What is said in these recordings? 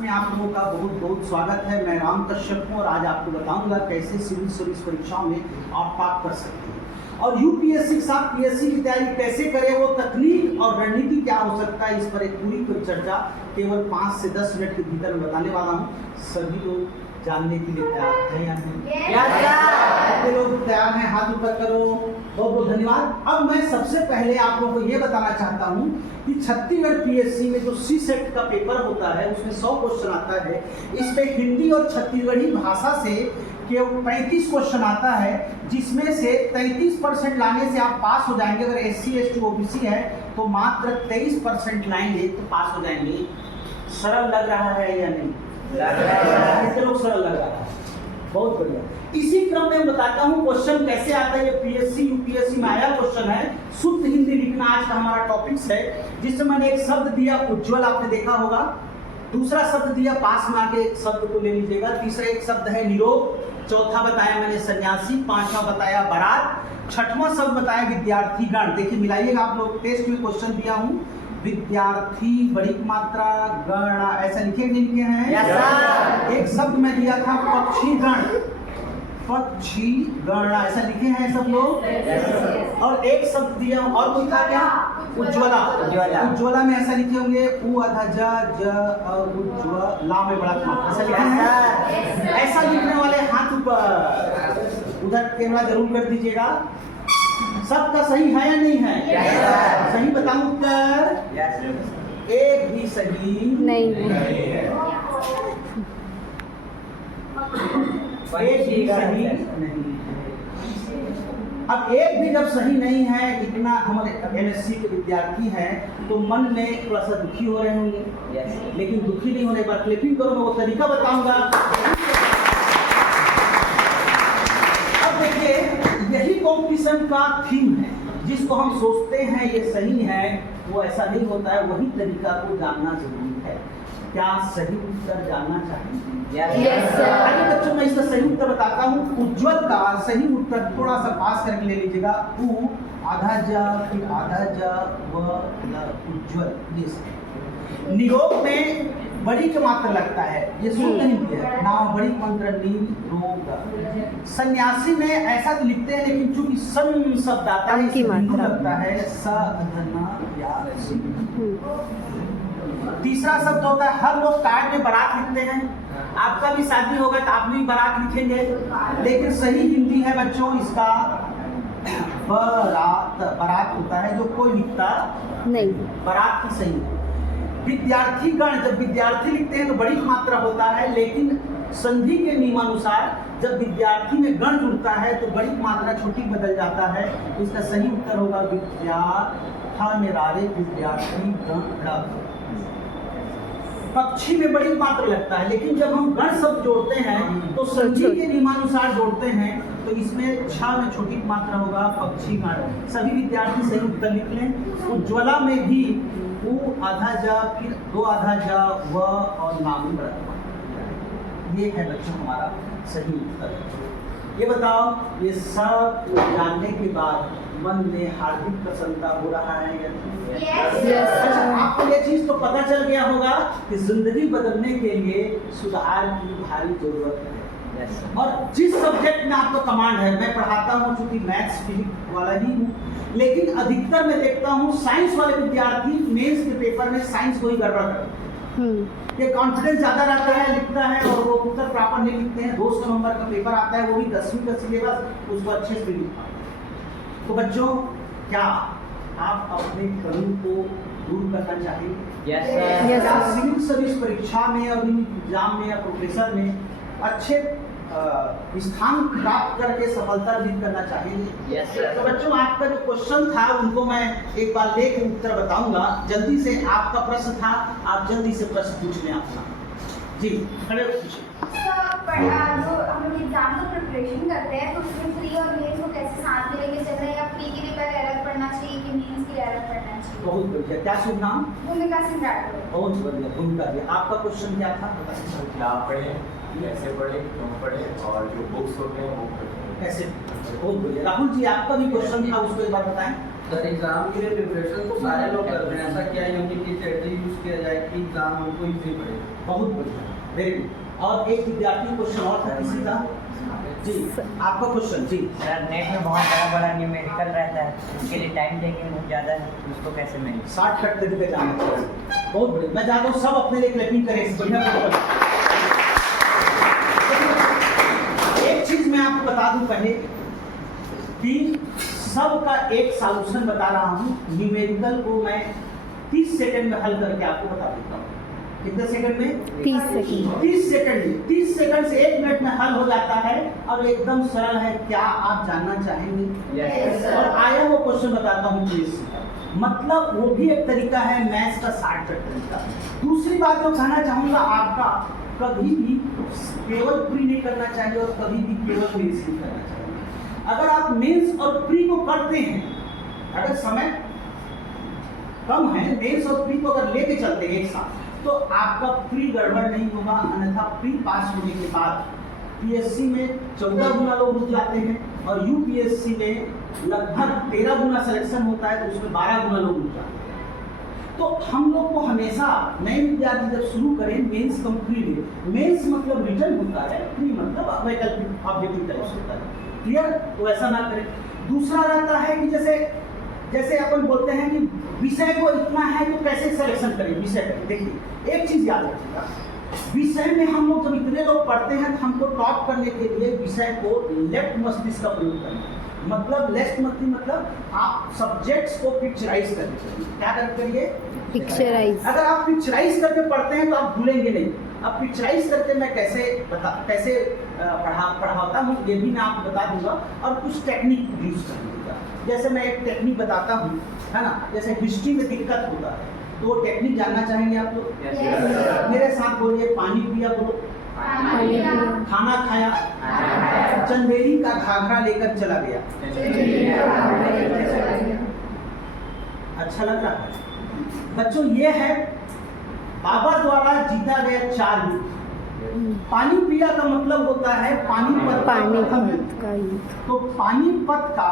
में आप लोगों का बहुत बहुत स्वागत है। मैं राम कश्यप हूँ और आज आपको बताऊंगा कैसे सिविल सर्विस परीक्षाओं में आप पास कर सकते हैं और यूपीएससी के साथ पीएससी की तैयारी कैसे करें, वो तकनीक और रणनीति क्या हो सकता है, इस पर एक पूरी चर्चा केवल 5 से 10 मिनट के भीतर में बताने वाला हूँ। सभी लोग जानने के लिए तैयार हैं या नहीं? कितने लोग तैयार हैं? हाथ ऊपर करो। बहुत बहुत धन्यवाद। अब मैं सबसे पहले आप लोगों को ये बताना चाहता हूँ कि छत्तीसगढ़ पीएससी में जो सी सेट का पेपर होता है उसमें 100 क्वेश्चन आता है। इसमें हिंदी और छत्तीसगढ़ी भाषा से केवल 35 क्वेश्चन आता है, जिसमें से 33% लाने से आप पास हो जाएंगे। अगर SC ST OBC है तो मात्र 23% लाएंगे तो पास हो जाएंगे। सरल लग रहा है या नहीं? कितने लोग सरल लग रहा है? बहुत बढ़िया। इसी क्रम में बताता हूँ क्वेश्चन कैसे आता है। ये पीएससी यूपीएससी में आया क्वेश्चन है। शुद्ध हिंदी लिखना आज का हमारा टॉपिक्स है, जिसमें मैंने एक शब्द दिया उज्ज्वल, आपने देखा होगा। दूसरा शब्द दिया, पास में आके एक शब्द को ले लीजिएगा। तीसरा एक शब्द है निरोग। चौथा बताया मैंने सन्यासी। पांचवा बताया बारात। छठवां शब्द बताया विद्यार्थी गण। देखिए मिलाइएगा, आप लोग टेस्ट में क्वेश्चन दिया हूँ। विद्यार्थी बड़ी मात्रा गण, ऐसा लिखे नहीं लिखे हैं? yes, एक शब्द मैं दिया था पक्षी गण। पक्षी गण ऐसा लिखे हैं सब लोग? yes, और एक शब्द दिया और कोई था क्या? उज्ज्वला। उज्ज्वला में ऐसा लिखे होंगे उ आधा ज उज्ज्वला में बड़ा था, ऐसा लिखे हैं? ऐसा लिखने वाले हाथ ऊपर, उधर कैमरा जरूर कर दीजिएगा। सबका सही है या नहीं है? yes, सही बताऊं उत्तर? yes, एक भी सही नहीं है। एक भी सही नहीं है। अब एक भी जब सही नहीं है, इतना हमारे MSc के विद्यार्थी हैं तो मन में थोड़ा सा दुखी हो रहे होंगे। yes, लेकिन दुखी नहीं होने पर क्लिपिंग करो, मैं वो तरीका बताऊंगा। अब देखिए, यही कंपटीशन का थीम है। जिसको हम सोचते हैं ये सही है, वो ऐसा नहीं होता है। वही तरीका को जानना जरूरी है। क्या सही उत्तर जानना चाहेंगे? yes, आगे बच्चों मैं इसका सही उत्तर बताता हूँ। उज्ज्वल का सही उत्तर थोड़ा सा पास करके ले लीजिएगा। उ आधा जा फिर आधा जा व उज्ज्वल। ये निरोग में बड़ी का मात्र लगता है, ये शुद्ध हिंदी है। नाम बड़ी मंत्र निरोग। सन्यासी में ऐसा तो लिखते हैं, लेकिन चूंकि सन शब्द आता है इसमें लगता है तीसरा शब्द होता है, हर लोग कार्ड में बारात लिखते हैं। आपका भी शादी होगा तो आप भी बारात लिखेंगे, लेकिन सही हिंदी है बच्चों इसका बारात। बारात होता है, जो कोई लिखता नहीं, बारात की सही। विद्यार्थी गण, जब विद्यार्थी लिखते हैं तो बड़ी मात्रा होता है, लेकिन संधि के नियमानुसार जब विद्यार्थी में गण जुड़ता है तो बड़ी मात्रा छोटी बदल जाता है। इसका सही उत्तर होगा विद्यार्थी गण। पक्षी में बड़ी मात्रा लगता है, लेकिन जब हम गण शब्द जोड़ते हैं तो संधि के नियमानुसार जोड़ते हैं, तो इसमें छ में छोटी मात्रा होगा पक्षी गण। सभी विद्यार्थी सही उत्तर लिख लें। उज्ज्वला में भी उ आधा जा फिर दो आधा जा व और नाम बड़ा। ये है बच्चों हमारा सही उत्तर। ये बताओ, ये सब जानने के बाद मन में हार्दिक प्रसन्नता हो रहा है या नहीं? yes, अच्छा, आपको ये चीज तो पता चल गया होगा कि जिंदगी बदलने के लिए सुधार की भारी जरूरत है। yes, और जिस सब्जेक्ट में आपको कमांड है, मैं पढ़ाता हूँ चूंकि मैथ्स फिजिक्स वाला ही हूँ, लेकिन अधिकतर मैं देखता हूँ साइंस वाले विद्यार्थी मेंस के पेपर में साइंस को ही गड़बड़ करते हैं। ये कॉन्फिडेंस ज्यादा रहता है, लिखता है और वो उत्तर प्रॉपर नहीं लिखते हैं। 200 नंबर का पेपर आता है, वो भी 10वीं का सिलेबस, उसको अच्छे से लिखा। तो बच्चों, क्या आप अपने कमी को दूर करना चाहिए? क्या सिविल सर्विस परीक्षा में और एग्जाम में या प्रोफेसर में अच्छे स्थान प्राप्त करके सफलता अर्जित करना चाहिए? तो बच्चों, आपका जो क्वेश्चन था उनको मैं एक बार लेकर उत्तर बताऊंगा। जल्दी से आपका प्रश्न था, आप जल्दी से प्रश्न पूछ लें अपना। जी, खड़े पूछिए। जो हम लोग एग्जाम का प्रिपरेशन करते हैं तो उसमें प्री और मेंस को कैसे साथ में लेके चल रहे हैं, या प्री के लिए पहले अलग पढ़ना चाहिए कि मेंस के लिए अलग पढ़ना चाहिए? बहुत बढ़िया। क्या शुभ नाम? भूमिका सिंह राठौर। बहुत बढ़िया, भूमिका जी। आपका क्वेश्चन क्या था? क्या पढ़े, कैसे पढ़े, क्यों पढ़े, और जो बुक्स होते हैं वो पढ़े। कैसे बहुत बढ़िया। राहुल जी आपका भी क्वेश्चन था, उसको एक बार बताएं। सर एग्जाम के लिए प्रिपरेशन तो सारे लोग कर रहे हैं, ऐसा क्या यूनिक स्ट्रेटजी यूज किया जाए कि एग्जाम हमको इजी पड़े? बहुत बढ़िया, वेरी गुड। और एक विद्यार्थी क्वेश्चन और था किसी का जी, आपका क्वेश्चन जी। सर नेट में बहुत बड़ा न्यूमेरिकल रहता है, उसके लिए टाइम टेकिंग बहुत ज़्यादा है, उसको कैसे मैनेज? शॉर्टकट तरीके जाना चाहिए। बहुत बढ़िया, मैं चाहता हूँ सब अपने लिए क्लैपिंग करें इस बढ़िया क्वेश्चन। एक चीज मैं आपको बता दूं पहले कि सबका एक सॉल्यूशन बता रहा हूँ। न्यूमेरिकल को मैं 30 सेकंड में हल करके आपको बता देता हूँ। कितने सेकंड में? 30 सेकंड। 30 सेकंड में, 30 सेकंड से 1 मिनट में हल हो जाता है और एकदम सरल है। क्या आप जानना चाहेंगे? Yes, sir. और आया वो क्वेश्चन बताता हूँ पीएससी का, मतलब वो भी एक तरीका है मैथ्स का शॉर्टकट तरीका। दूसरी बात जो कहना चाहूँगा, आपका कभी भी केवल प्री नहीं करना चाहिए और कभी भी केवल मेंस नहीं करना चाहिए। अगर आप मेंस और प्री को करते हैं, अगर समय कम है, मेंस और प्री को अगर लेके चलते हैं एक साथ, तो आपका प्री गड़बड़ नहीं होगा। अन्यथा प्री पास होने के बाद पीएससी में 14 गुना लोग रुक जाते हैं और यूपीएससी में लगभग 13 गुना सिलेक्शन होता है, तो उसमें 12 गुना लोग रुक जाते हैं। तो हम लोग को हमेशा नए विद्यार्थी जब शुरू करें मेंस कम प्री ले, मेंस मतलब रिटर्न होता है, प्री मतलब वैकल्पिक ऑब्जेक्टिव टाइप होता है। क्लियर? तो ऐसा ना करें। दूसरा रहता है कि जैसे अपन बोलते हैं कि विषय को इतना है तो कैसे सिलेक्शन करें विषय करें। देखिए एक चीज याद रखिएगा, विषय में हम लोग जब इतने लोग पढ़ते हैं तो हमको टॉप करने के लिए विषय को लेफ्ट मस्तिष्क का प्रयोग करना है। मतलब लेफ्ट मस्तिष्क मतलब आप सब्जेक्ट्स को पिक्चराइज करके, क्या करिए? पिक्चराइज। अगर आप पिक्चराइज करके पढ़ते हैं तो आप भूलेंगे नहीं। अब पिक्चराइज करके मैं कैसे पढ़ाता हूँ ये भी मैं आपको बता दूंगा, और कुछ टेक्निक यूज कर दूंगा। जैसे मैं एक टेक्निक बताता हूँ, है ना, जैसे हिस्ट्री में दिक्कत होता है तो वो टेक्निक जानना चाहेंगे आप लोग? Yes. मेरे साथ बोलिए, पानी पिया बोलो, खाना खाया, चंदेरी का घाघरा लेकर चला गया। अच्छा लग रहा है बच्चों? ये है बाबर द्वारा जीता गया 4 युद्ध। पानीपत का मतलब होता है पानीपत का युद्ध। तो पानीपत का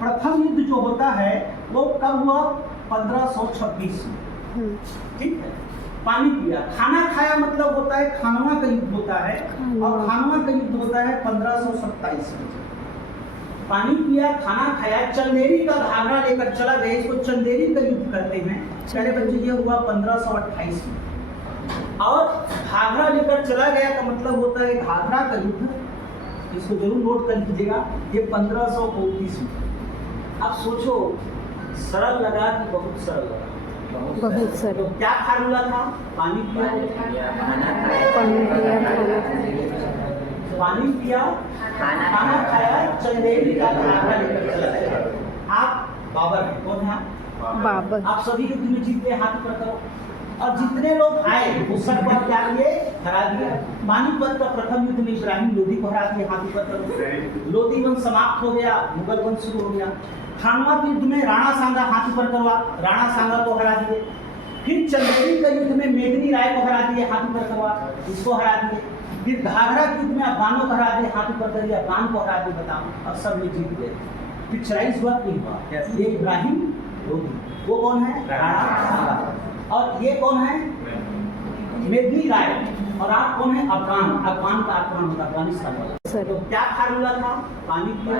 प्रथम युद्ध जो होता है वो कब हुआ? 1526 में। ठीक है। पानी पिया, खाना खाया मतलब होता है खानवा का युद्ध होता है, और खानवा का युद्ध होता है 1527 में। पानी पिया, खाना खाया, चंदेरी का घाघरा लेकर चला गया, इसको चंदेरी का युद्ध कहते हैं। पहले बच्चे ये हुआ 1528 में। और घाघरा लेकर चला गया का मतलब होता है घाघरा का युद्ध, इसको जरूर नोट कर लीजिएगा, ये 1529 में। अब सोचो, सरल लगा कि बहुत सरल लगा? बहुत सरल। तो क्या फार्मूला था? पानी पिया, पानी पिया, खाना खाया, चंदेरी का घाघरा लेकर चला गया। आप बाबर हैं, कौन है आप? बाबर। आप सभी युद्ध में जीत गए, हाथ ऊपर करो। और जितने लोग आए वो सब बात क्या किए? हरा दिया। पानीपत का प्रथम युद्ध में इब्राहिम लोधी को हरा दिया, हाथ ऊपर करो। लोधी वंश समाप्त हो गया, मुगल वंश शुरू हो गया। खानवा के युद्ध में राणा सांगा, हाथ ऊपर करवा, राणा सांगा को हरा दिए। फिर चंदेरी का युद्ध में मेदिनी राय को हरा दिए, हाथ ऊपर करवा, इसको हरा दिए। फिर घाघरा के युद्ध में अफगानों को हरा दिए, हाथ ऊपर कर दिया, अफगान को हरा दिए। बताओ, और सब में जीत गए। पिक्चराइज हुआ नहीं हुआ? ये इब्राहिम लोधी, वो कौन है? राणा सांगा। और ये कौन है? मेदिनी राय। और आप कौन है? अफगान। अफगान का आक्रमण होता, अफगानिस्तान वाला। तो क्या फार्मूला था? पानी पिया,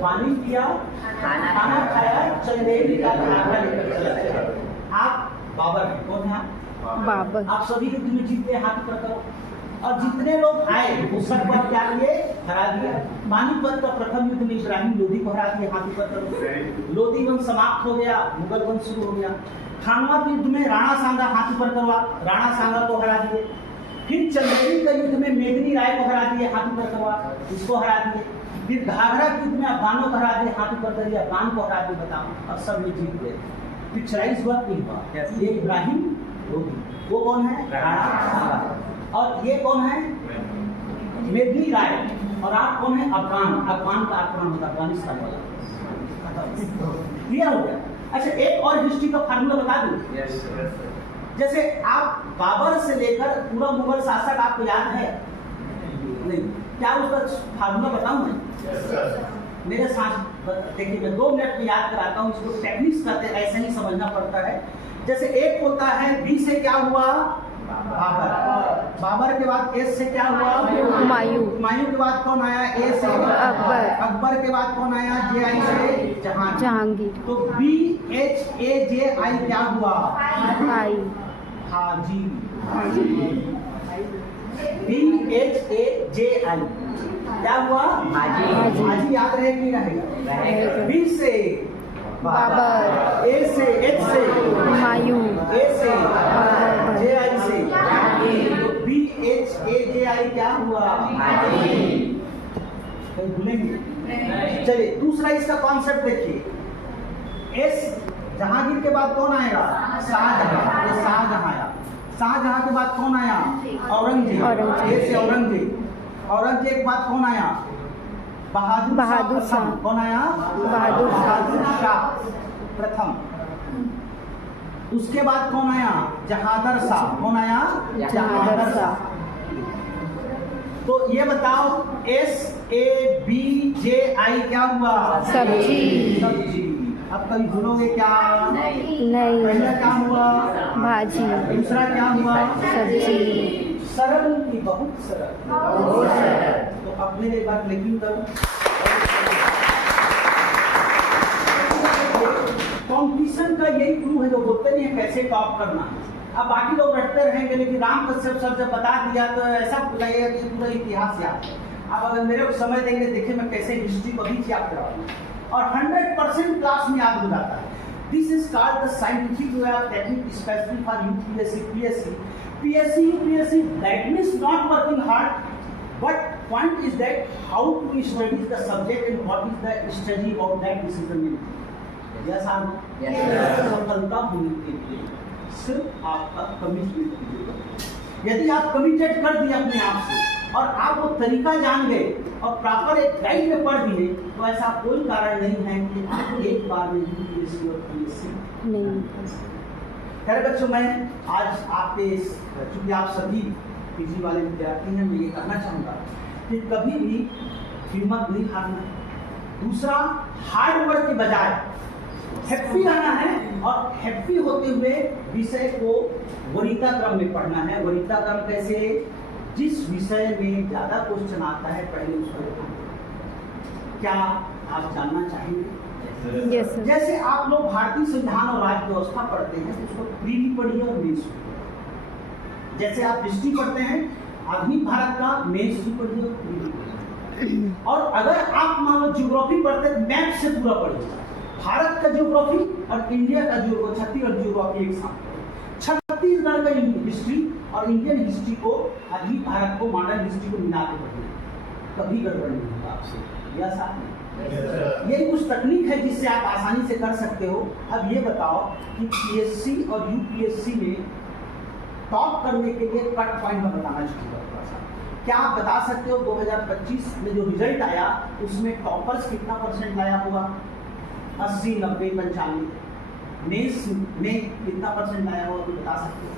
पानी पिया, खाना खाया, चंदेरी का घाघरा लेकर चला गया। आप बाबर हैं, कौन है आप? बाबर। आप सभी युद्ध में जीत गए, हाथ ऊपर करो। और जितने लोग आए वो सब बात क्या किए? हरा दिया। पानीपत का प्रथम युद्ध में इब्राहिम लोधी को हरा दिया, हाथ ऊपर करो। लोधी वंश समाप्त हो गया, मुगल वंश शुरू हो गया। खानवा के युद्ध में राणा सांगा, हाथ ऊपर करवा, राणा सांगा को हरा दिए। फिर चंदेरी का युद्ध में मेदिनी राय को हरा दिए, हाथ ऊपर करवा, इसको हरा दिए। फिर घाघरा के युद्ध में अफगानों को हरा दिए, हाथ ऊपर कर दिया, अफगान को हरा दिए। बताओ, और सब में जीत गए। पिक्चराइज हुआ नहीं हुआ? ये इब्राहिम लोधी, वो कौन है? राणा सांगा। और ये कौन है? मेदिनी राय। और आप कौन है? अफगान। अफगान का आक्रमण होता, अफगानिस्तान वाला। क्लियर हो गया? अच्छा, एक और हिस्ट्री का फार्मूला बता दूं। जैसे आप बाबर से लेकर पूरा मुगल शासक आपको याद है, नहीं, क्या उसका फार्मूला बताऊं मैं? मेरे साथ देखिए, मैं 2 मिनट में याद कराता हूँ। इसको टेक्निक्स कहते हैं, ऐसे ही समझना पड़ता है। जैसे एक होता है बी से क्या हुआ, बाबर। बाबर के बाद एस से क्या हुआ, हुमायूं। हुमायूं के बाद कौन आया, ए से अकबर। अकबर के बाद कौन आया, जे आई से जहांगीर। जहांगीर। तो बी एच ए जे आई क्या हुआ, भाई। हाजी। हाजी। बी एच ए जे आई क्या हुआ, हाजी। हाजी। हाजी याद रहे कि रहेगा। रहेगा। बी से बाबर। ए से एच से हुमायूं। ए से अकबर। जे आई से तो बी एच ए जे आई क्या हुआ, कहीं भूलेंगे। चलिए दूसरा इसका कॉन्सेप्ट देखिए। एस जहांगीर के बाद कौन आएगा, शाहजहां। ये शाहजहां आया। शाहजहां के बाद कौन आया, औरंगजेब। औरंगजेब। ए से औरंगजेब। औरंगजेब के बाद कौन आया, बहादुर बहादुर शाह प्रथम। शाह। कौन आया, बहादुर शाह। बहादुर शाह प्रथम। उसके बाद कौन आया, जहादर शाह। कौन आया, जहादर शाह। तो ये बताओ एस ए बी जे आई क्या हुआ, सब्जी। सब्जी। अब कभी भूलोगे क्या, नहीं। पहला क्या हुआ, भाजी। दूसरा क्या हुआ, सब्जी। सरल की बहुत सरल। तो अब मेरे बात लिखी करो। कंपटीशन का यही क्लू है, जो बोलते नहीं है कैसे टॉप करना। अब बाकी लोग रटते रहेंगे, लेकिन राम कश्यप सर जब बता दिया तो ऐसा लगेगा कि पूरा इतिहास याद है। अब अगर मेरे को समय देंगे, देखिए मैं कैसे हिस्ट्री को भी याद कराऊंगा और 100% क्लास में याद हो जाता है। This is called the scientific way of technique specially for UPSC PSC. PSC, UPSC, that means not working hard, but point is that how to study the subject and what is the study about that decision making. Yes, sir. Yes, sir. सफलता होने के लिए सिर्फ आपका commitment कीजिएगा। यदि आप committed कर दिए अपने आप से और आप वो तरीका जान गए और प्रॉपर एक गाइड में पढ़ दिए, तो ऐसा कोई कारण नहीं है कि आप एक बार में यूपीएससी और पीएससी नहीं। खैर बच्चों, मैं आज आपके चूंकि आप सभी पीजी वाले विद्यार्थी हैं, मैं ये कहना चाहूँगा कि कभी भी हिम्मत नहीं हारना। दूसरा, हार्ड वर्क के बजाय हैप्पी रहना है और हैप्पी होते हुए विषय को वरीयता क्रम में पढ़ना है। वरीयता क्रम कैसे, जिस विषय में ज़्यादा क्वेश्चन आता है पहले उसको लिखना। क्या आप जानना चाहेंगे? Yes sir. जैसे आप लोग भारतीय संविधान और राज्य व्यवस्था पढ़ते हैं, तो उसको प्री भी पढ़िए और मेंस भी पढ़िए। जैसे आप हिस्ट्री पढ़ते हैं, आधुनिक भारत का मेंस भी पढ़िए और प्री भी पढ़िए। और अगर आप मान लो ज्योग्राफी पढ़ते हैं, मैप से पूरा पढ़िए। भारत का ज्योग्राफी और इंडिया का छत्तीसगढ़ ज्योग्राफी एक साथ पढ़िए। छत्तीसगढ़ का हिस्ट्री और इंडियन हिस्ट्री को, आधुनिक भारत को, मॉडर्न हिस्ट्री को मिला के पढ़िए, कभी गड़बड़ नहीं होगा आपसे। या साथ में यही कुछ तकनीक है जिससे आप आसानी से कर सकते हो। अब ये बताओ कि पीएससी और यूपीएससी में टॉप करने के लिए कट पॉइंट में बताना चाहूँगा थोड़ा सा। क्या आप बता सकते हो 2025 में जो रिजल्ट आया उसमें टॉपर्स कितना % लाया होगा? 80, 90, 95। मेंस में कितना % लाया होगा, तो बता सकते हो?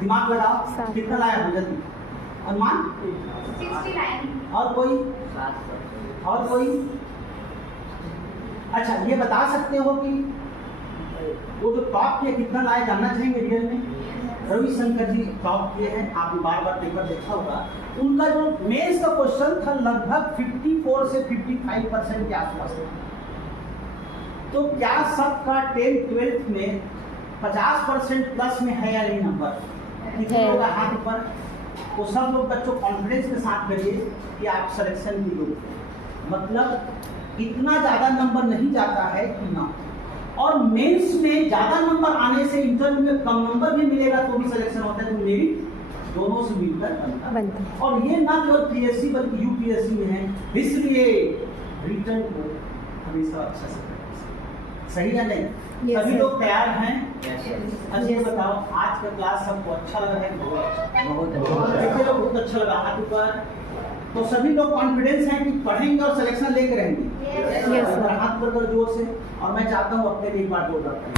दिमाग लगाओ, कितना लाया हो जल्दी अनुमान? 69। और कोई? और कोई? अच्छा, ये बता सकते हो कि वो जो टॉप किए कितना लाए, जानना चाहेंगे रियल में? रविशंकर जी टॉप किए हैं, आपने बार बार पेपर देखा होगा। उनका जो मेंस का क्वेश्चन था लगभग 54 से 55% के आसपास था। तो क्या सबका 10th 12th में 50% प्लस में है या नहीं नंबर? कितने लोग हाथ ऊपर? वो सब लोग बच्चों कॉन्फिडेंस के साथ करिए कि आप सिलेक्शन की लोग, मतलब इतना ज़्यादा नंबर नहीं जाता है कि ना। और मेंस में ज़्यादा नंबर आने से इंटरव्यू में कम नंबर भी मिलेगा तो भी सिलेक्शन होता है, तो मेरिट दोनों से मिलकर बनता है। और ये ना केवल पीएससी बल्कि यूपीएससी में है, इसलिए रिटर्न को हमेशा अच्छा से करें। सही है नहीं? सभी लोग तैयार हैं? अच्छा ये बताओ, आज का क्लास सबको अच्छा लगा है? बहुत अच्छा लगा। हाथ ऊपर। तो सभी लोग कॉन्फिडेंस हैं कि पढ़ेंगे और सिलेक्शन लेके रहेंगे? Yes sir. हाथ ऊपर करो जोर से। और मैं चाहता हूँ अपने लिए एक बार जोर रखें।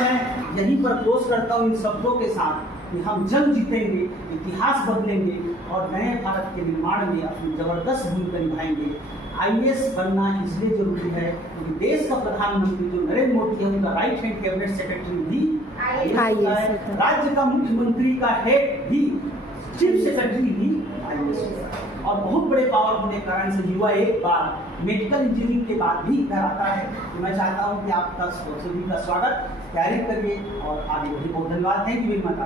मैं यहीं पर क्लोज करता हूँ इन शब्दों के साथ कि हम जंग जीतेंगे, इतिहास बदलेंगे और नए भारत के निर्माण में अपनी जबरदस्त भूमिका निभाएंगे। IAS बनना इसलिए जरूरी है क्योंकि देश का प्रधानमंत्री जो नरेंद्र मोदी है उनका राइट हैंड कैबिनेट सेक्रेटरी भी IAS होता IAS है। होता है। राज्य का मुख्यमंत्री का हेड भी चीफ सेक्रेटरी भी IAS होता है। और बहुत बड़े पावर होने के कारण से युवा एक बार मेडिकल इंजीनियरिंग के बाद भी घर आता है। तो मैं चाहता हूँ कि आपका सभी का स्वागत तैयारी करिए और आगे बढ़िए। बहुत धन्यवाद। Thank you very much.